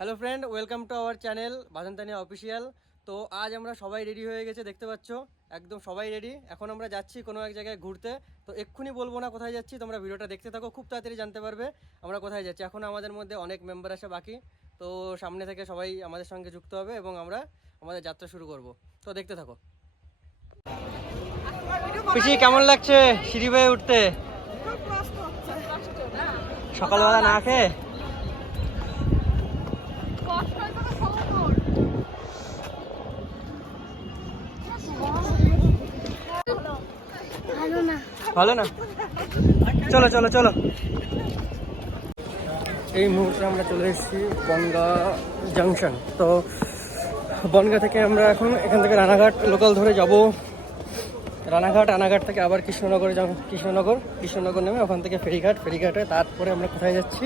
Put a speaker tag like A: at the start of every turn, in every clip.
A: Hello friend welcome to our channel Basantania official তো আজ আমরা সবাই রেডি হয়ে গেছে দেখতে পাচ্ছ? একদম সবাই রেডি এখন আমরা যাচ্ছি কোনো এক জায়গায় ঘুরতে। তো এক্ষুনি বলব না কোথায় যাচ্ছি তোমরা ভিডিওটা দেখতে থাকো খুব তাড়াতাড়ি জানতে পারবে আমরা কোথায় যাচ্ছি। এখন আমাদের মধ্যে অনেক মেম্বার আছে বাকি। তো সামনে থেকে সবাই আমাদের সঙ্গে যুক্ত হবে এবং আমরা আমাদের যাত্রা শুরু করব। তো দেখতে থাকো। পিসি কেমন লাগছে সিঁড়ি বেয়ে উঠতে? সকালবেলা না খেয়ে?
B: ভালো না।
A: চলো চলো চলো। এই মুহূর্তে আমরা চলে এসেছি বনগা জাংশন তো বনগা থেকে আমরা এখন এখান থেকে রানাঘাট লোকাল ধরে যাব। রানাঘাট রানাঘাট থেকে আবার কৃষ্ণনগরে যাব। কৃষ্ণনগর কৃষ্ণনগর নেমে ওখান থেকে ফেরিঘাট ফেরিঘাটে তারপরে আমরা কোথায় যাচ্ছি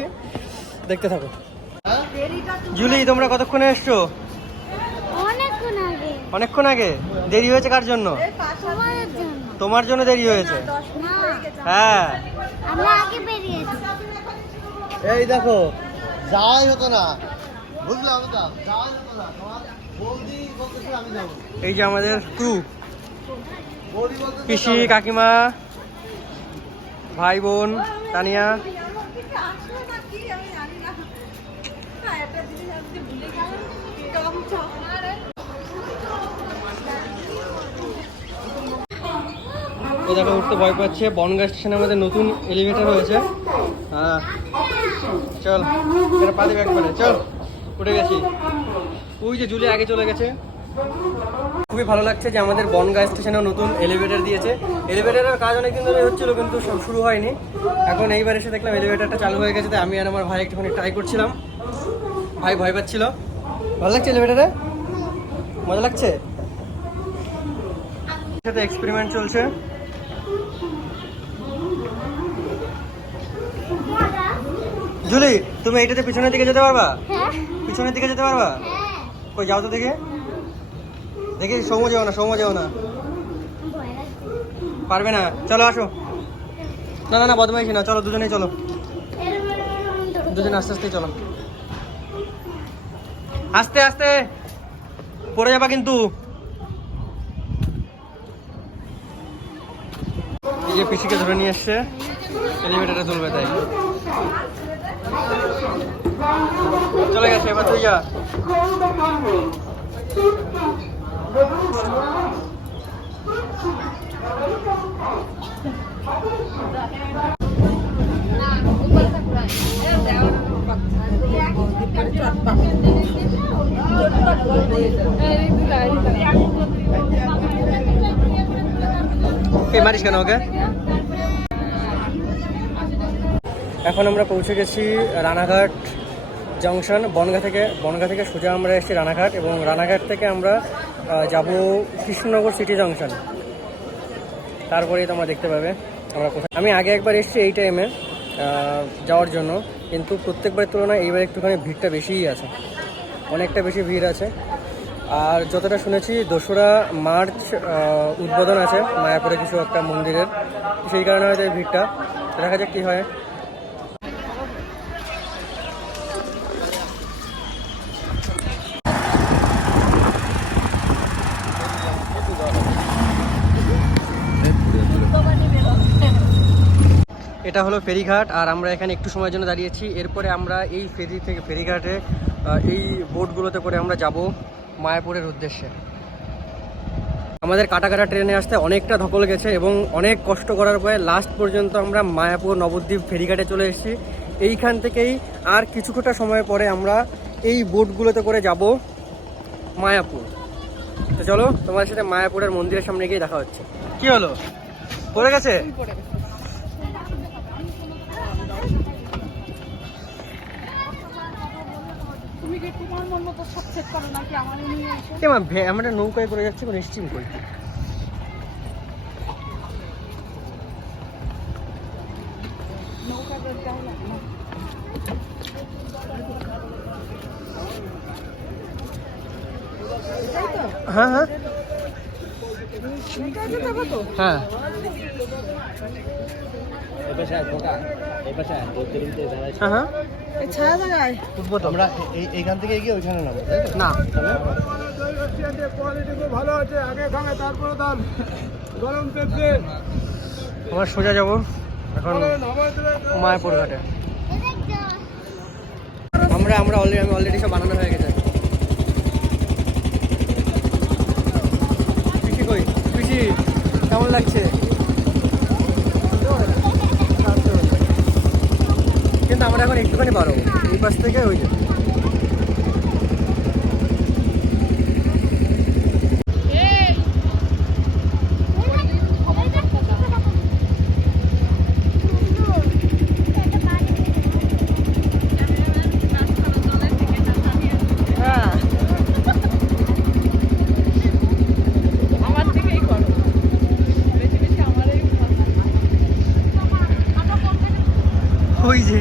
A: দেখতে থাকো। জুলি তোমরা কতক্ষণে এসছো?
B: অনেকক্ষণ আগে।
A: অনেকক্ষণ আগে? দেরি হয়েছে কার জন্য। তোমার জন্য দেরি হয়েছে? হ্যাঁ
B: আমরা আগে বেরিয়েছি।
C: এই দেখো যাওয়াই হতো না। বুঝলাম যাওয়াই হতো না।
A: এই যে আমাদের ক্রু পিসি কাকিমা ভাই বোন তানিয়া। ও দেখো উঠতে ভয় পাচ্ছে। বনগা স্টেশনে আমাদের নতুন এলিভেটর হয়েছে হ্যাঁ চল এটা পা দিবে একবারে, চল, উঠে গেছি। ওই যে জুলি আগে চলে গেছে। খুবই ভালো লাগছে যে আমাদের বনগাঁ স্টেশনে নতুন এলিভেটর দিয়েছে। এলিভেটরের কাজ অনেক দিন ধরে হচ্ছিল, কিন্তু সব শুরু হয়নি। এখন এইবার এসে দেখলাম এলিভেটরটা চালু হয়ে গেছে, তাই আমি আর আমার ভাই একটুখানি ট্রাই করছিলাম। ভাই ভয় পাচ্ছিল। ভালো লাগছে এলিভেটরে মজা লাগছে? সাথে এক্সপেরিমেন্ট চলছে। জুলি তুমি এইটাতে পিছনের দিকে যেতে পারবা?
B: হ্যাঁ।
A: পিছনের দিকে যেতে পারবা?
B: হ্যাঁ।
A: কই যাও তো দেখে। দেখি সৌম্য যাও না সৌম্য যাও না। পারবে না? চলো আসো। না না না বদমাইশি না চলো দুজনেই চলো। দুজনে আস্তে আস্তে চলো। আস্তে আস্তে। পড়ে যাবা কিন্তু। এই যে পিসিকে ধরে নিয়ে এসছে এলিভেটারে তুলবে তাই। চলে গেছে এবার তুই যা এই মারিস কেন ওকে এখন আমরা পৌঁছে গেছি রানাঘাট জংশন, বনগা থেকে। বনগা থেকে সোজা আমরা এসেছি রানাঘাট এবং রানাঘাট থেকে আমরা যাব কৃষ্ণনগর সিটি জংশন তারপরেই তোমরা দেখতে পাবে আমরা কোথায়। আমি আগে একবার এসেছি এই টাইমে যাওয়ার জন্য, কিন্তু প্রত্যেকবারের তুলনায় এইবার একটুখানি ভিড়টা বেশিই আছে। অনেকটা বেশি ভিড় আছে। আর যতটা শুনেছি, দোসরা মার্চ উদ্বোধন আছে, মায়াপুরে কিছু একটা মন্দিরের। সেই কারণে হয়তো এই ভিড়টা। দেখা যাক কী হয়। এটা হলো ফেরিঘাট, আর আমরা এখানে একটু সময়ের জন্য দাঁড়িয়েছি। এরপরে আমরা এই ফেরি থেকে ফেরিঘাটে এই বোটগুলোতে করে আমরা যাব মায়াপুরের উদ্দেশ্যে। আমাদের কাটা কাটা ট্রেনে আসতে অনেকটা ধকল গেছে এবং অনেক কষ্ট করার পরে লাস্ট পর্যন্ত আমরা মায়াপুর নবদ্বীপ ফেরিঘাটে চলে এসেছি। এইখান থেকেই আর কিছুটা সময় পরে আমরা এই বোটগুলোতে করে যাব মায়াপুর। তো চলো তোমার সাথে মায়াপুরের মন্দিরের সামনে গিয়ে দেখা হচ্ছে। কি হলো? পড়ে গেছে
D: তুমি কি তোমার মন মতো সব সেট করো নাকি আমার নিয়ে এসো?
A: এ ভে- আমরা নৌকায় করে যাচ্ছি কোনো স্টিম করি হ্যাঁ হ্যাঁ। হ্যাঁ। হ্যাঁ হ্যাঁ।
D: ছায়া জায়গায়
C: আমরা এই এইখান থেকে এগিয়ে ওইখানে নামবো তাই তো?
A: না। আমরা সোজা যাব এখন মায়াপুর ঘাটে। আমরা আমরা অলরেডি আমি অলরেডি সব বানানো হয়ে গেছে। পিসি কই? পিসি কেমন লাগছে? কিন্তু আমরা এখন একটুখানি পারব এই পাশ থেকে ওই যে।
D: হ্যাঁ।
A: ওই যে,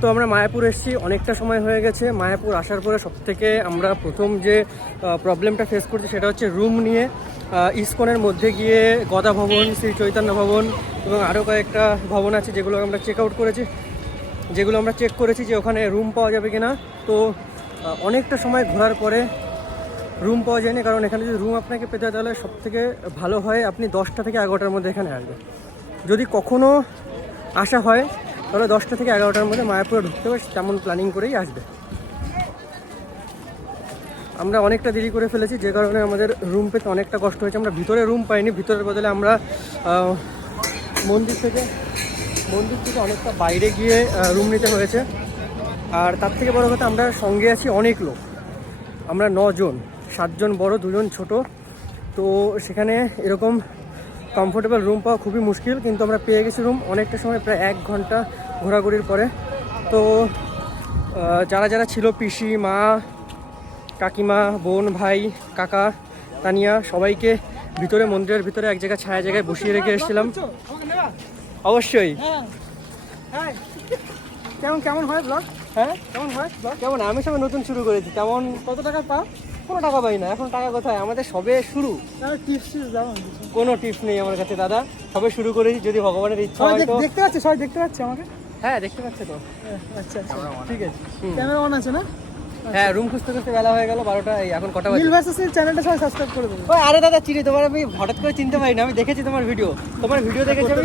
A: তো আমরা মায়াপুর এসেছি, অনেকটা সময় হয়ে গেছে। মায়াপুর আসার পরে সব থেকে আমরা প্রথম যে প্রবলেমটা ফেস করছি সেটা হচ্ছে রুম নিয়ে। ইস্কনের মধ্যে গিয়ে গদা ভবন, শ্রী চৈতন্য ভবন এবং আরও কয়েকটা ভবন আছে যেগুলো আমরা চেক আউট করেছি। যেগুলো আমরা চেক করেছি যে ওখানে রুম পাওয়া যাবে কিনা। তো অনেকটা সময় ঘোরার পরে রুম পাওয়া যায়নি কারণ এখানে যদি রুম আপনাকে পেতে হয় তাহলে সব থেকে ভালো হয় আপনি দশটা থেকে এগারোটার মধ্যে এখানে আসবেন। যদি কখনো আসা হয় তাহলে দশটা থেকে এগারোটার মধ্যে মায়াপুরে ঢুকতে হবে, তেমন প্ল্যানিং করেই আসবে। আমরা অনেকটা দেরি করে ফেলেছি, যে কারণে আমাদের রুম পেতে অনেকটা কষ্ট হয়েছে। আমরা ভিতরে রুম পাইনি, ভিতরের বদলে আমরা মন্দির থেকে মন্দির থেকে অনেকটা বাইরে গিয়ে রুম নিতে হয়েছে। আর তার থেকে বড় কথা, আমরা সঙ্গে আছি অনেক লোক। আমরা নজন, সাতজন বড়, দুজন ছোট। তো সেখানে এরকম কমফোর্টেবল রুম পাওয়া খুবই মুশকিল কিন্তু আমরা পেয়ে গেছি রুম অনেকটা সময় প্রায় এক ঘণ্টা ঘোরাঘুরির পরে। তো যারা যারা ছিল পিসি মা কাকিমা বোন ভাই কাকা তানিয়া সবাইকে ভিতরে মন্দিরের ভিতরে এক জায়গায় ছায়া জায়গায় বসিয়ে রেখে এসেছিলাম। অবশ্যই।
D: হ্যাঁ কেমন কেমন হয় ব্লগ
A: হ্যাঁ?
D: কেমন হয় ব্লগ
A: কেমন? আমি সবাই নতুন শুরু করেছি। তেমন
D: কত টাকা পাও
A: কোনো টাকা পাই না এখন টাকা কোথায়? আমাদের সবে শুরু। কোনো টিপস নেই আমার কাছে দাদা। সবে শুরু করেছি যদি ভগবানের ইচ্ছা হয় তো।
D: দেখতে পাচ্ছে? সবাই দেখতে পাচ্ছে আমাকে?
A: হ্যাঁ দেখতে পাচ্ছে তো।
D: আচ্ছা আচ্ছা। ঠিক আছে। ক্যামেরা অন আছে না?
A: হ্যাঁ রুম খুঁজতে খুঁজতে বেলা হয়ে গেল বারোটা এই এখন কটা বাজে?
D: নীল ভার্সেস চ্যানেলটা সবাই সাবস্ক্রাইব করে দেবে।
A: ও আরে দাদা চিনি তোমার আমি হঠাৎ করে চিনতে পারি না আমি দেখেছি তোমার ভিডিও তোমার ভিডিও দেখেছি আমি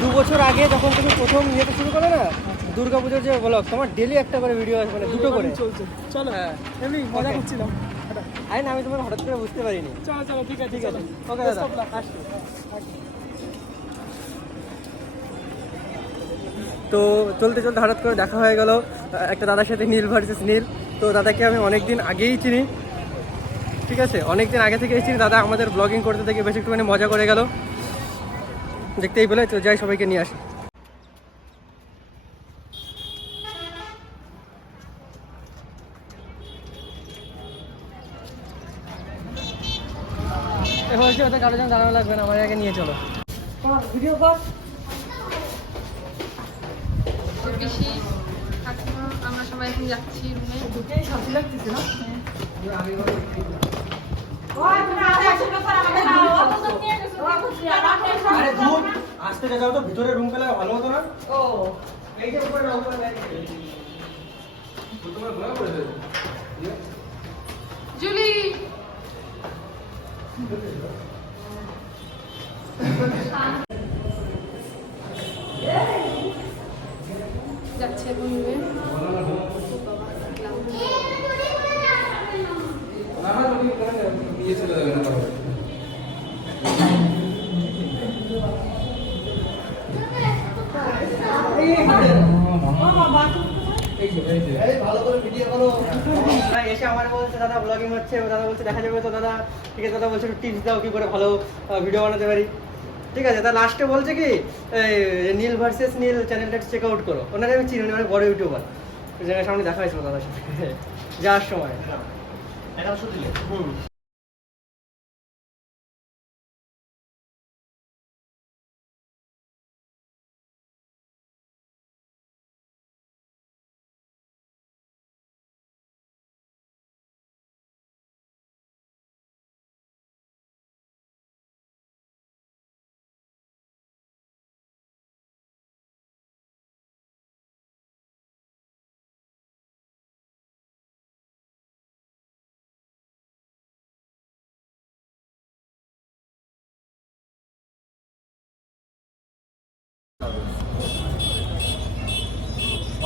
A: দু বছর আগে যখন তুমি প্রথম ইয়েতে শুরু করো না দুর্গা পুজোর যে ব্লগ তোমার ডেলি একটা করে ভিডিও আছে মানে দুটো করে।
D: চলছে। চলো
A: হ্যাঁ।
D: এমনি মজা করছিলাম।
A: আরে না আমি তোমার হঠাৎ করে বুঝতে পারিনি।
D: চলো চলো ঠিক আছে ঠিক আছে।
A: ওকে দাদা। আসছি। তো চলতে চলতে হঠাৎ করে দেখা হয়ে গেল একটা দাদার সাথে নীল ভার্সেস নীল। তো দাদাকে আমি অনেক দিন আগেই চিনি। ঠিক আছে অনেক দিন আগে থেকেই চিনি। দাদা আমাদের ব্লগিং করতে থেকে বেশ একটুখানি মজা করে গেল। দেখতেই বলে তো যাই সবাইকে নিয়ে আসি। কারও যেন দাঁড়ানো লাগবে না আমার আগে নিয়ে চলো।
D: ভিডিও কর
E: কাকিমা আমরা সবাই এখন যাচ্ছি রুমে।
D: ঢুকেই শান্তি লাগতেছে না?
A: আরে যাও তো ভিতরে রুম পেলে ভালো হতো না?
D: ও।
A: এই যে উপরে না উপরে
E: জুলি!
A: এসে আমার বলছে দাদা হচ্ছে দাদা বলছে দেখা যাবে তো দাদা ঠিক আছে দাদা বলছে টিপস দাও কি করে ভালো ভিডিও বানাতে পারি ঠিক আছে তা লাস্টে বলছে কি নীল ভার্সেস নীল চ্যানেলটা চেক আউট করো। ওনাকে আমি চিনি মানে বড় ইউটিউবার জায়গার সামনে দেখা হয়েছিল দাদার সাথে। যাওয়ার সময়।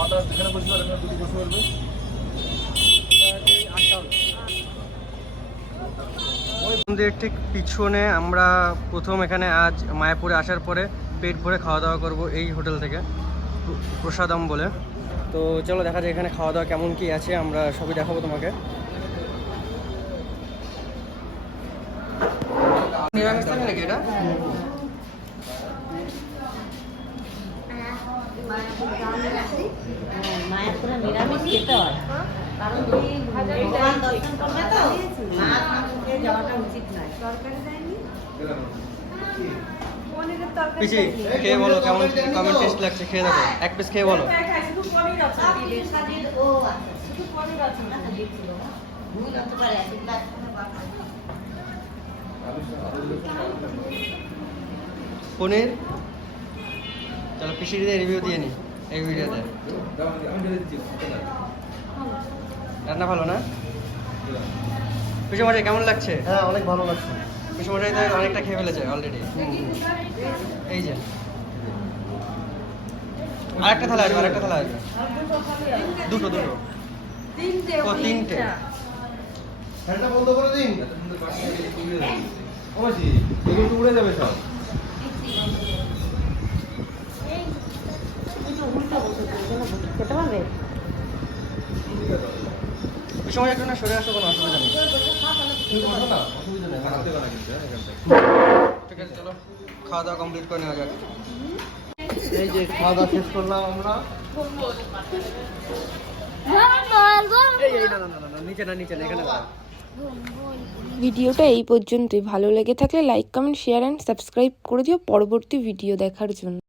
C: এগারোশো দিলে
A: হুম মন্দিরের ঠিক পিছনে আমরা প্রথম এখানে আজ মায়াপুরে আসার পরে পেট ভরে খাওয়া দাওয়া করব এই হোটেল থেকে প্র- প্রসাদম বলে। তো চলো দেখা যায় এখানে খাওয়া দাওয়া কেমন কি আছে আমরা সবই দেখাবো তোমাকে। নিরামিষ থাকে নাকি এটা?
F: মায়াপুরে নিরামিষ খেতে হয়। কারণ ভগবান দর্শন করবে তো মাছ মাংস খেয়ে যাওয়াটা উচিত নয়।
A: পিছি খেয়ে বলো কেমন কেমন টেস্ট লাগছে খেয়ে দেখো। এক পিস খেয়ে বলো।
D: পনির
F: আচ্ছা শুধু পনির
A: চলো পিসি দিয়ে রিভিউ দিয়ে নি। এই ভিডিওতে রান্না ভালো না? পিসি মশাই কেমন লাগছে?
C: হ্যাঁ অনেক ভালো লাগছে।
A: পিসি মশাই তো অনেকটা খেয়ে ফেলেছে অলরেডি এই যে। আরেকটা থালা আসবে আরেকটা থালা আসবে। দুটো দুটো।
D: তিনটে
A: ও তিনটে।
C: ফ্যানটা বন্ধ করে দিন।
G: উড়ে যাবে সব।
F: খেতে পারবে?
A: পিসি একটু না সরে আসো কোনো অসুবিধা নেই।
G: অসুবিধা নেই হারাতে পারা কিন্তু হ্যাঁ, এখান থেকে।
A: ঠিক আছে চলো খাওয়া দাওয়া কমপ্লিট করে নেওয়া যাক।
C: এই যে খাওয়া দাওয়া শেষ করলাম আমরা।
B: বল বল
A: এই এই না না না, না না নিচে না নিচে না এখানে দাঁড়াও।
H: ভিডিওটা এই পর্যন্তই। ভালো লেগে থাকলে like comment share and subscribe করে দিও। পরবর্তী ভিডিও দেখার জন্য।